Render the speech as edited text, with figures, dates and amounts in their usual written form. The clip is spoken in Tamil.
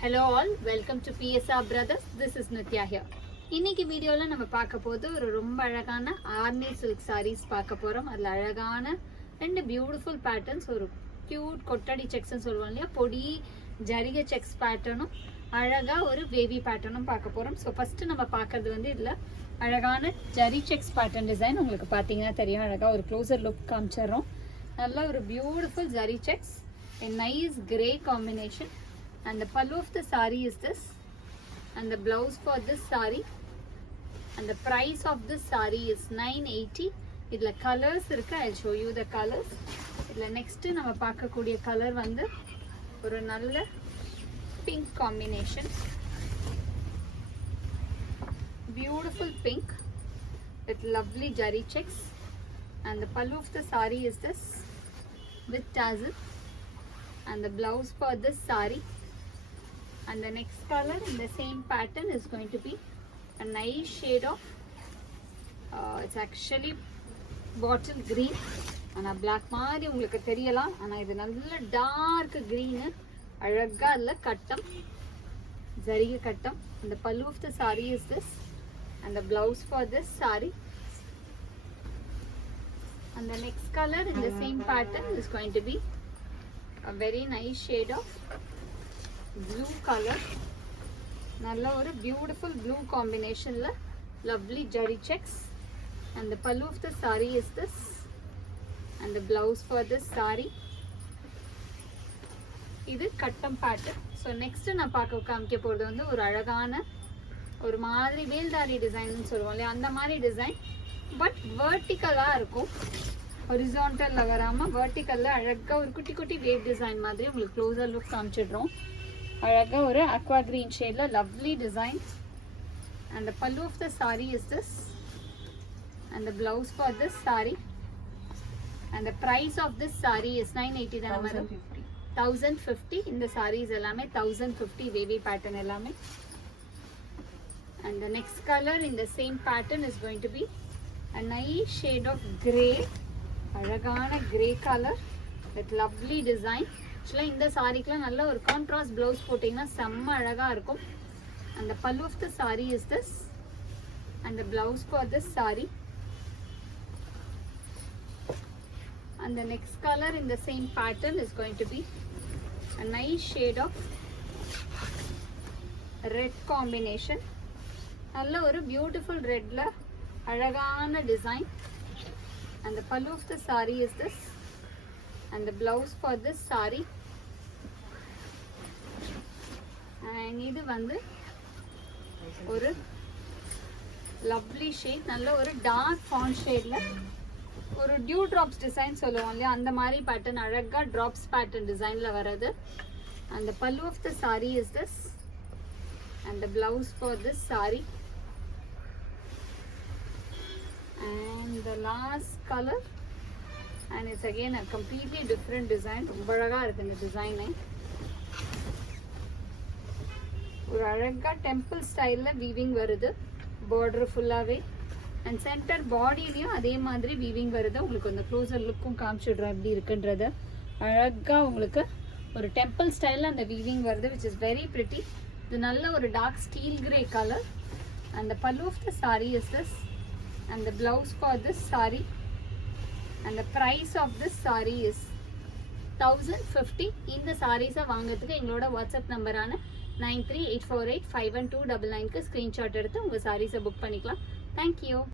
Hello all, welcome to PSR Brothers. This is Nitya here. இன்னைக்கு வீடியோல நம்ம பார்க்க போது ஒரு ரொம்ப அழகான ஆர்னி சில்க் sarees பார்க்க போறோம். அதுல அழகான ரெண்டு பியூட்டிஃபுல் பேட்டர்ன்ஸ், ஒரு கியூட் கொட்டடி செக்ஸ் சொல்லுவாங்க இல்லையா, பொடி ஜரிகை செக்ஸ் பேட்டர்னும் அழகா ஒரு வேவி பேட்டர்னும் பார்க்க போறோம். ஸோ ஃபர்ஸ்ட் நம்ம பார்க்கறது வந்து இதுல அழகான ஜரி செக்ஸ் பேட்டர்ன் டிசைன். உங்களுக்கு பார்த்தீங்கன்னா தெரியும், அழகா ஒரு க்ளோசர் லுக் காமிச்சிடுறோம். நல்ல ஒரு beautiful zari sex, a nice grey combination. And the pallu of the saree is this, and the blouse for this saree, and the price of this saree is 980. idla colors irukku, I'll show you the colors. idla next nama paakakodiya color vandu oru nalla pink combination, beautiful pink with lovely jari checks. And the pallu of the saree is this with tassel, and the blouse for this saree. And the next color in the same pattern is going to be a nice shade of it's actually bottle green, ana black மாதிரி உங்களுக்கு தெரியலாம், ஆனா இது நல்ல டார்க் green, அழகா இல்ல கட்டம், ஜரிகை கட்டம். And the pallu of the saree is this, and the blouse for this saree. And the next color in the same pattern is going to be a very nice shade of blue color. nalla oru beautiful blue combination la lovely jari checks. And the pallu of the saree is this, and the blouse for this saree. idu kattam pattern. So next na paaka kaamikka poradhu vandu oru alagana oru maadhiri veldari design nu solluvom, andha mari design but vertical ah irukum, horizontal la varama vertical la alaga oru kutti kutti wave design maadhiri ungalku closer look kaamichidrom. அழகா ஒரு aqua green shade la lovely design. And the pallu of the saree is this, and the blouse for this saree. And the price of this saree is 980 dana madam, 1050. in the sarees ellame 1050 wavy pattern ellame. And the next color in the same pattern is going to be a nice shade of grey, அழகான grey color with lovely design. ஆக்சுவலாக இந்த சாரீக்குலாம் நல்ல ஒரு கான்ட்ராஸ்ட் ப்ளவுஸ் போட்டிங்கன்னா செம்ம அழகாக இருக்கும். அந்த pallu of the sari is this, and the blouse for this sari. And the next colour in the same pattern is going to be a nice shade of red combination. நல்ல ஒரு பியூட்டிஃபுல் ரெட்ல அழகான design. And the pallu of the sari is this, and the blouse for this saree. and இது வந்து ஒரு lovely shade, நல்ல ஒரு dark fawn shade ல ஒரு dew drops design சொல்லுவோம் இல்லையா, அந்த மாதிரி pattern அழகா drops pattern design ல வரது. and the pallu of the saree is this, and the blouse for this saree. and the last color, and it's again a completely different design. ரொம்ப அழகா இருக்கு இந்த டிசைன். ஒரு அழகா டெம்பிள் ஸ்டைல்ல வீவிங் வருது, பார்டர் ஃபுல்லாவே. அண்ட் சென்டர் பாடியிலயும் அதே மாதிரி வீவிங் வருது. உங்களுக்கு அந்த க்ளோசர் லுக்கும் காமிச்சிடுறோம் எப்படி இருக்குன்றது. அழகா உங்களுக்கு ஒரு டெம்பிள் ஸ்டைல்ல அந்த வீவிங் வருது, which is very pretty. இது நல்ல ஒரு dark steel grey colour. and the pallu of the saree is this, and the blouse for this saree. and the price of this saree is 1050. இந்த sarees வாங்குறதுக்கு எங்களோட வாட்ஸ்அப் நம்பரான 9384851299க்கு ஸ்கிரீன்ஷாட் எடுத்து உங்க sarees புக் பண்ணிக்கலாம். Thank you.